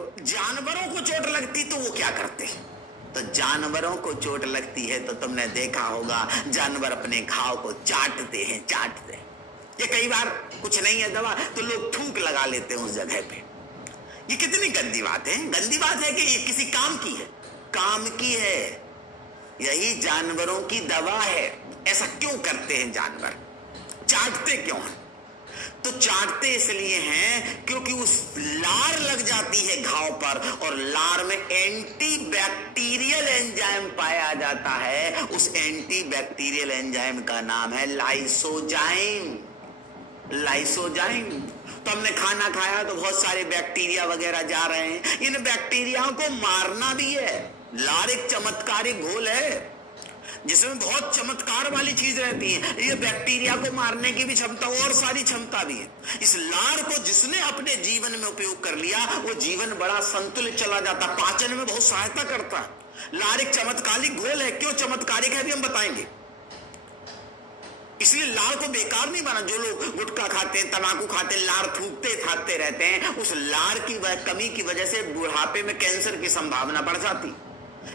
जानवरों को चोट लगती तो वो क्या करते हैं? तो जानवरों को चोट लगती है तो तुमने देखा होगा जानवर अपने घाव को चाटते हैं। ये कई बार कुछ नहीं है दवा तो लोग थूक लगा लेते हैं उस जगह पे। ये कितनी गंदी बात है। गंदी बात है कि ये किसी काम की है, काम की है। यही जानवरों की दवा है। ऐसा क्यों करते हैं जानवर? चाटते क्यों हैं? तो चाटते इसलिए हैं क्योंकि उस लार लग जाती है घाव पर और लार में एंटी बैक्टीरियल एंजाइम पाया जाता है। उस एंटी बैक्टीरियल एंजाइम का नाम है लाइसोजाइम। लाइसोजाइम। तो हमने खाना खाया तो बहुत सारे बैक्टीरिया वगैरह जा रहे हैं। इन बैक्टीरियाओं को मारना भी है। लार एक चमत्कारिक घोल है जिसमें बहुत चमत्कार वाली चीज रहती है। ये बैक्टीरिया को मारने की भी क्षमता और सारी क्षमता भी है। इस लार को जिसने अपने जीवन में उपयोग कर लिया वो जीवन बड़ा संतुलित चला जाता, पाचन में बहुत सहायता करता है। लार एक चमत्कारिक घोल है। क्यों चमत्कारिक है भी हम बताएंगे। इसलिए लार को बेकार नहीं माना। जो लोग गुटखा खाते हैं, तंबाकू खाते हैं, लार थूकते खाते रहते हैं, उस लार की कमी की वजह से बुढ़ापे में कैंसर की संभावना बढ़ जाती।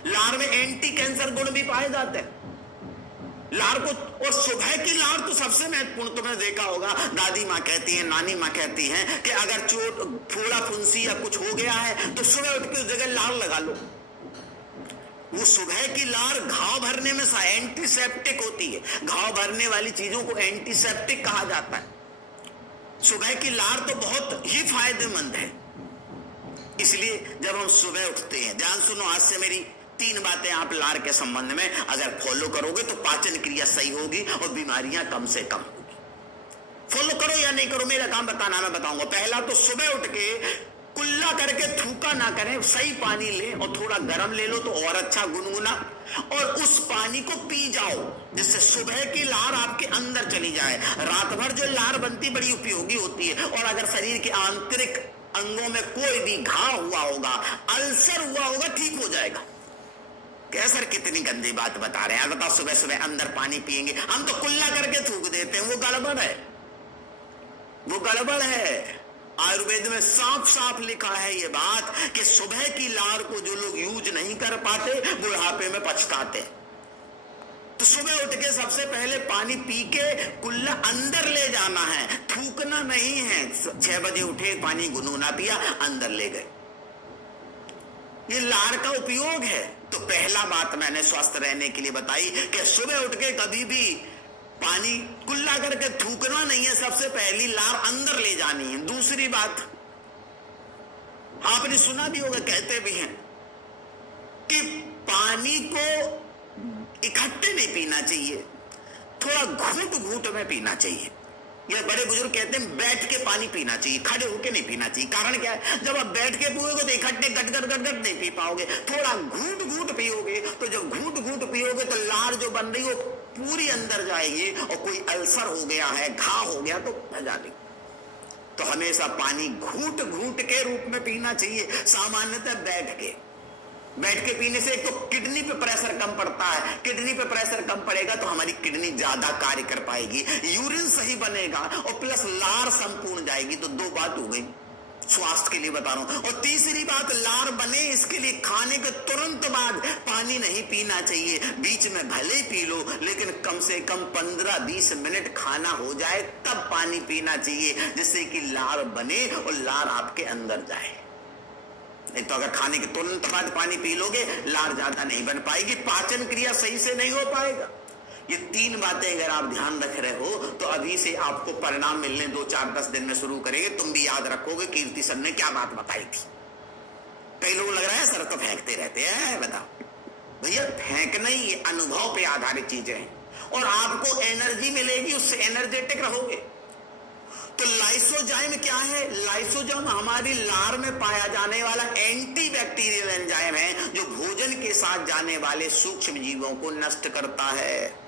लार में एंटी कैंसर गुण भी पाए जाते हैं। लार को, और सुबह की लार तो सबसे महत्वपूर्ण। तुमने देखा होगा दादी माँ कहती है, नानी माँ कहती हैं कि अगर चोट, फोड़ा, फुंसी या कुछ हो गया है तो सुबह उठ के उस जगह लार लगा लो। वो सुबह की लार घाव भरने में एंटीसेप्टिक होती है। घाव भरने वाली चीजों को एंटीसेप्टिक कहा जाता है। सुबह की लार तो बहुत ही फायदेमंद है। इसलिए जब हम सुबह उठते हैं, ध्यान सुनो, आज से मेरी 3 बातें आप लार के संबंध में अगर फॉलो करोगे तो पाचन क्रिया सही होगी और बीमारियां कम से कम होगी। फॉलो करो या नहीं करो मेरा काम बताना, मैं बताऊंगा। पहला तो सुबह उठ के कुल्ला करके थूका ना करें, सही पानी ले और थोड़ा गर्म ले लो तो और अच्छा, गुनगुना, और उस पानी को पी जाओ जिससे सुबह की लार आपके अंदर चली जाए। रात भर जो लार बनती बड़ी उपयोगी होती है। और अगर शरीर के आंतरिक अंगों में कोई भी घाव हुआ होगा, अल्सर हुआ होगा, ठीक हो जाएगा। कैसर कितनी गंदी बात बता रहे हैं। बताओ सुबह सुबह अंदर पानी पिएंगे, हम तो कुल्ला करके थूक देते हैं। वो गड़बड़ है, वो गड़बड़ है। आयुर्वेद में साफ साफ लिखा है ये बात कि सुबह की लार को जो लोग यूज नहीं कर पाते बुढ़ापे में पछताते। तो सुबह उठ के सबसे पहले पानी पी के कुल्ला अंदर ले जाना है, थूकना नहीं है। 6 बजे उठे, पानी गुनगुना पिया, अंदर ले गए। ये लार का उपयोग है। तो पहला बात मैंने स्वस्थ रहने के लिए बताई कि सुबह उठ के कभी भी पानी कुल्ला करके थूकना नहीं है। सबसे पहली लार अंदर ले जानी है। दूसरी बात आपने सुना भी होगा, कहते भी हैं कि पानी को इकट्ठे नहीं पीना चाहिए, थोड़ा घूट घूट में पीना चाहिए। ये बड़े बुजुर्ग कहते हैं बैठ के पानी पीना चाहिए, खड़े होके नहीं पीना चाहिए। कारण क्या है? जब आप बैठ के पियोगे तो इकट्ठे गट गट गट गट नहीं पी पाओगे। थोड़ा घूट घूट पियोगे तो जब घूट घूट पियोगे तो लार जो बन रही है वो पूरी अंदर जाएगी। और कोई अल्सर हो गया है, घाव हो गया तो मजा नहीं। तो हमेशा पानी घूट घूट के रूप में पीना चाहिए। सामान्यतः बैठ के पीने से एक तो किडनी पे प्रेशर कम पड़ता है। किडनी पे प्रेशर कम पड़ेगा तो हमारी किडनी ज्यादा कार्य कर पाएगी, यूरिन सही बनेगा और प्लस लार संपूर्ण जाएगी। तो 2 बात हो गई, स्वास्थ्य के लिए बता रहा हूं। और तीसरी बात, लार बने इसके लिए खाने के तुरंत बाद पानी नहीं पीना चाहिए। बीच में भले ही पी लो लेकिन कम से कम 15-20 मिनट खाना हो जाए तब पानी पीना चाहिए, जिससे कि लार बने और लार आपके अंदर जाए। नहीं तो अगर खाने के तुरंत बाद पानी पी लोगे लार ज्यादा नहीं बन पाएगी, पाचन क्रिया सही से नहीं हो पाएगा। ये 3 बातें अगर आप ध्यान रख रहे हो तो अभी से आपको परिणाम मिलने 2-4-10 दिन में शुरू करेंगे। तुम भी याद रखोगे कीर्ति सर ने क्या बात बताई थी। कई लोग लग रहा है सर तो फेंकते रहते हैं। बताओ भैया, फेंकना ही अनुभव पे आधारित चीजें हैं और आपको एनर्जी मिलेगी, उससे एनर्जेटिक रहोगे। तो लाइसोजाइम क्या है? लाइसोजाइम हमारी लार में पाया जाने वाला एंटी बैक्टीरियल एंजाइम है जो भोजन के साथ जाने वाले सूक्ष्म जीवों को नष्ट करता है।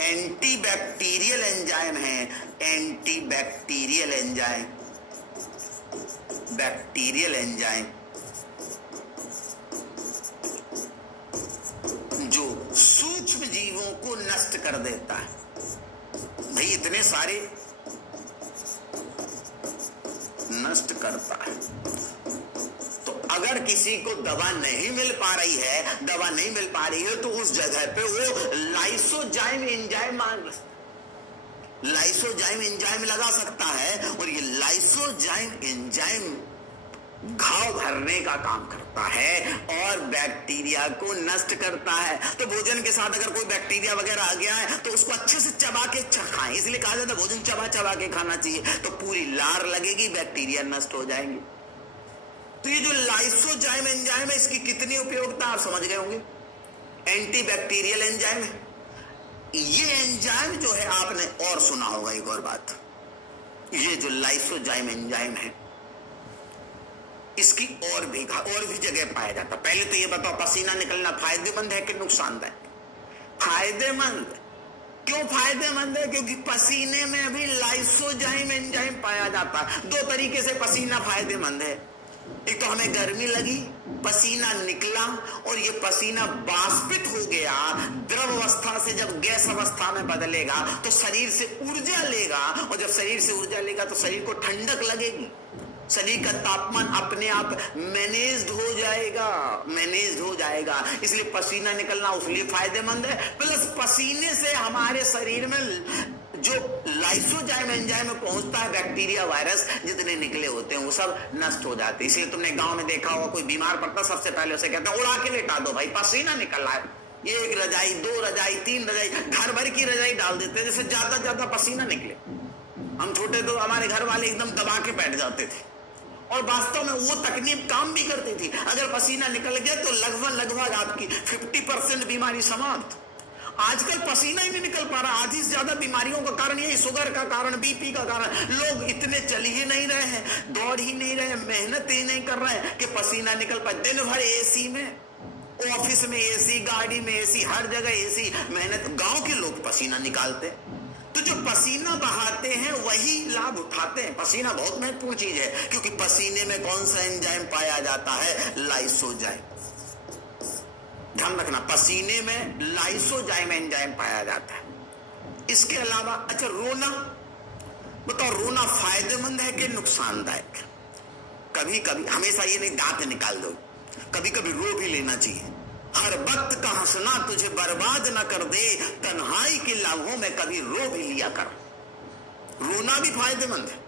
एंटी बैक्टीरियल एंजाइम है, anti bacterial enzyme, bacterial enzyme जो सूक्ष्म जीवों को नष्ट कर देता है। भाई इतने सारे नष्ट करता है। तो अगर किसी को दवा नहीं मिल पा रही है तो उस जगह पे वो लाइसोजाइम एंजाइम लगा सकता है, और ये लाइसोजाइम एंजाइम घाव भरने का काम करता है और बैक्टीरिया को नष्ट करता है। तो भोजन के साथ अगर कोई बैक्टीरिया वगैरह आ गया है तो उसको अच्छे से चबा के खाएं, इसलिए कहा जाता है भोजन चबा के खाना चाहिए, तो पूरी लार लगेगी, बैक्टीरिया नष्ट हो जाएंगे। तो ये जो लाइसोजाइम एंजाइम है, इसकी कितनी उपयोगिता आप समझ गए होंगे। एंटी बैक्टीरियल एंजाइम है ये एंजाइम जो है। आपने और सुना होगा एक और बात, ये जो लाइसोजाइम एंजाइम है इसकी और भी जगह पाया जाता। पहले तो ये बताओ, पसीना निकलना फायदेमंद है कि नुकसानदायक? फायदेमंद। क्यों फायदेमंद है? क्योंकि पसीने में भी लाइसोजाइम एंजाइम पाया जाता है। दो तरीके से पसीना फायदेमंद है, एक तो हमें गर्मी लगी, पसीना निकला, और ये पसीना बाष्पित हो गया, द्रव अवस्था से जब गैस अवस्था में बदलेगा तो शरीर से ऊर्जा लेगा, और जब शरीर से ऊर्जा लेगा तो शरीर को ठंडक लगेगी, शरीर का तापमान अपने आप मैनेज्ड हो जाएगा। इसलिए पसीना निकलना उसलिए फायदेमंद है। प्लस पसीने से हमारे शरीर में जो लाइसोजाइम एंजाइम में पहुंचता है, बैक्टीरिया वायरस जितने निकले होते हैं वो सब नष्ट हो जाते हैं। इसलिए तुमने गांव में देखा होगा, कोई बीमार पड़ता सबसे पहले उसे कहते हैं उड़ा के लेटा दो भाई, पसीना निकल रहा है। ये 1 रजाई 2 रजाई 3 रजाई घर भर की रजाई डाल देते हैं, जैसे ज्यादा पसीना निकले। हम छोटे तो हमारे घर वाले एकदम दबा के बैठ जाते थे, और वास्तव में वो तकनीक काम भी करती थी। अगर पसीना निकल गया तो लगभग आपकी 50% बीमारी समाप्त। आजकल पसीना ही नहीं निकल पा रहा। आधी से ज्यादा बीमारियों का कारण यही, शुगर का कारण, बीपी का कारण। लोग इतने चल ही नहीं रहे हैं, दौड़ ही नहीं रहे हैं, मेहनत ही नहीं कर रहे हैं कि पसीना निकल पाए। दिन भर एसी में, ऑफिस में एसी, गाड़ी में एसी, हर जगह एसी, मेहनत। गांव के लोग पसीना निकालते, तो जो पसीना बहाते हैं वही लाभ उठाते हैं। पसीना बहुत महत्वपूर्ण चीज है, क्योंकि पसीने में कौन सा एंजाइम पाया जाता है? लाइसोजाइम। ध्यान रखना, पसीने में लाइसोजाइम एंजाइम पाया जाता है। इसके अलावा अच्छा, रोना बताओ, रोना फायदेमंद है कि नुकसानदायक? कभी कभी, हमेशा ये नहीं दांत निकाल दो, कभी कभी रो भी लेना चाहिए। हर वक्त का हंसना तुझे बर्बाद न कर दे, तन्हाई के लम्हों में कभी रो भी लिया कर। रोना भी फायदेमंद है।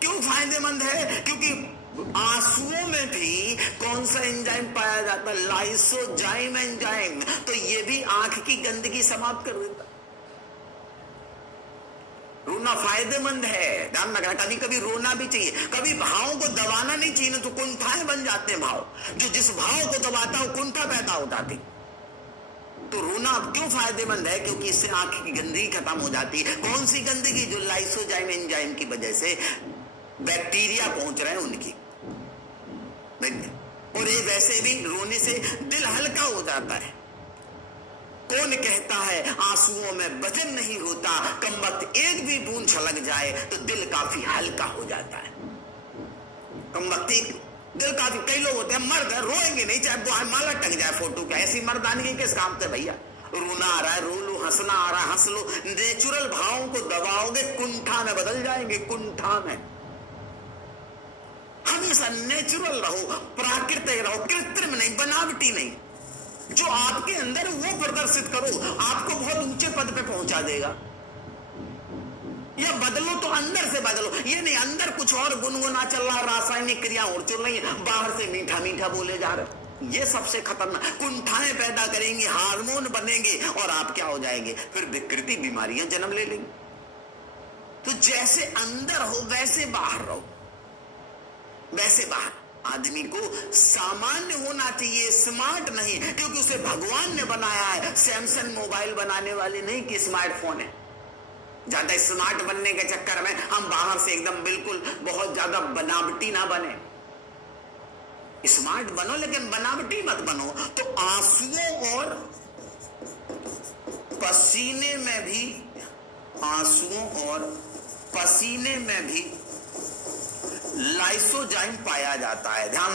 क्यों फायदेमंद है? क्योंकि आंसुओं में भी कौन सा एंजाइम पाया जाता है? Lysozyme enzyme. तो ये भी आंख की गंदगी समाप्त कर देता। रोना फायदेमंद है, ध्यान रखना। कभी कभी रोना भी चाहिए, कभी भावों को दबाना नहीं चाहिए, तो कुंठाएं बन जाते हैं भाव। जो जिस भाव को दबाता है कुंठा पैदा हो जाती। तो रोना क्यों फायदेमंद है? क्योंकि इससे आंख की गंदगी खत्म हो जाती है। कौन सी गंदगी? जो लाइसोजाइम एंजाइम की वजह से बैक्टीरिया पहुंच रहे हैं उनकी। और ये वैसे भी रोने से दिल हल्का हो जाता है। कौन कहता है आंसुओं में वजन नहीं होता? कम वक्त एक भी बूंद छलक जाए तो दिल काफी हल्का हो जाता है। कम वक्त दिल काफी, कई लोग होते हैं मर्द रोएंगे नहीं, चाहे माला टक जाए फोटो का। ऐसी मर्दानगी किस काम से भैया? रोना आ रहा है रो लो, हंसना आ रहा है हंस लो। नेचुरल भावों को दबाओगे कुंठा में बदल जाएंगे, कुंठा में। हमेशा नेचुरल रहो, प्राकृतिक रहो, कृत्रिम नहीं, बनावटी नहीं। जो आपके अंदर वो प्रदर्शित करो, आपको बहुत ऊंचे पद पे पहुंचा देगा। या बदलो तो अंदर से बदलो, ये नहीं अंदर कुछ और गुनगुना चल रहा, रासायनिक क्रिया और चल रही है, बाहर से मीठा मीठा बोले जा रहे। ये सबसे खतरनाक, कुंठाएं पैदा करेंगे, हार्मोन बनेंगे, और आप क्या हो जाएंगे? फिर विकृति, बीमारियां जन्म ले लेंगे। तो जैसे अंदर हो वैसे बाहर रहो, वैसे बाहर। आदमी को सामान्य होना चाहिए, स्मार्ट नहीं, क्योंकि उसे भगवान ने बनाया है। सैमसंग मोबाइल बनाने वाले नहीं कि स्मार्टफोन है। ज्यादा स्मार्ट बनने के चक्कर में हम बाहर से एकदम बिल्कुल बहुत ज्यादा बनावटी ना बने। स्मार्ट बनो लेकिन बनावटी मत बनो। तो आंसुओं और पसीने में भी, आंसुओं और पसीने में भी लाइसोजाइम पाया जाता है। ध्यान